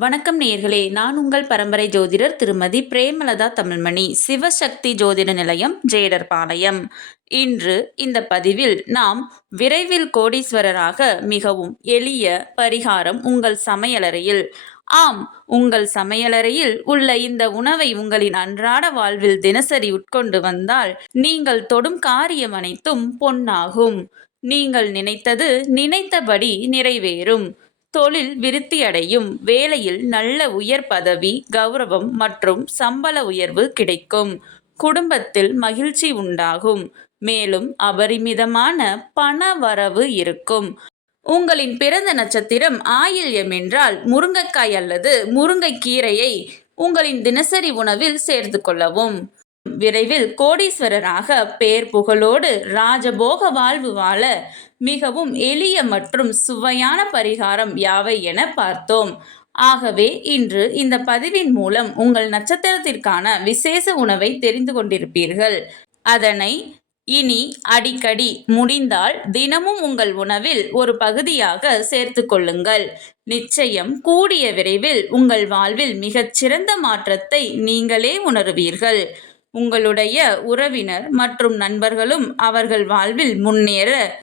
வணக்கம் நேயர்களே, நான் உங்கள் பரம்பரை ஜோதிடர் திருமதி பிரேமலதா தமிழ்மணி, சிவசக்தி ஜோதிட நிலையம், ஜேடர்பாளையம். இன்று இந்த பதிவில் நாம் விரைவில் கோடீஸ்வரராக மிகவும் எளிய பரிகாரம் உங்கள் சமையலறையில். ஆம், உங்கள் சமையலறையில் உள்ள இந்த உணவை உங்களின் அன்றாட வாழ்வில் தினசரி உட்கொண்டு வந்தால் நீங்கள் தொடும் காரியம் அனைத்தும் பொன்னாகும். நீங்கள் நினைத்தது நினைத்தபடி நிறைவேறும். தொழில் விருத்தியடையும். வேலையில் நல்ல உயர் பதவி, கௌரவம் மற்றும் சம்பள உயர்வு கிடைக்கும். குடும்பத்தில் மகிழ்ச்சி உண்டாகும். மேலும் அபரிமிதமான பண வரவு இருக்கும். உங்களின் பிறந்த நட்சத்திரம் ஆயில்யம் என்றால் முருங்கைக்காய் அல்லது முருங்கைக்கீரையை உங்களின் தினசரி உணவில் சேர்த்து கொள்ளவும். விரைவில் கோடீஸ்வரராக பேர் புகழோடு ராஜபோக வாழ்வு வாழ மிகவும் எளிய மற்றும் சுவையான பரிகாரம் யாவை என பார்த்தோம். ஆகவே இன்று இந்த பதிவின் மூலம் உங்கள் நட்சத்திரத்திற்கான விசேஷ உணவை தெரிந்து கொண்டிருப்பீர்கள். அதனை இனி அடிக்கடி முடிந்தால் தினமும் உங்கள் உணவில் ஒரு பகுதியாக சேர்த்து கொள்ளுங்கள். நிச்சயம் கூடிய விரைவில் உங்கள் வாழ்வில் மிகச்சிறந்த மாற்றத்தை நீங்களே உணருவீர்கள். உங்களுடைய உறவினர் மற்றும் நண்பர்களும் அவர்கள் வாழ்வில் முன்னேற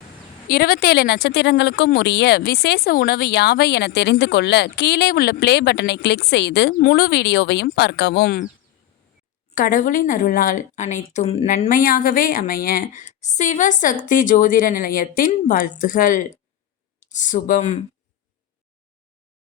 27 நட்சத்திரங்களுக்கும் உரிய விசேஷ உணவு யாவை என தெரிந்து கொள்ள கீழே உள்ள ப்ளே பட்டனை கிளிக் செய்து முழு வீடியோவையும் பார்க்கவும். கடவுளின் அருளால் அனைத்தும் நன்மையாகவே அமைய சிவசக்தி ஜோதிட நிலையத்தின் வாழ்த்துகள். சுபம்.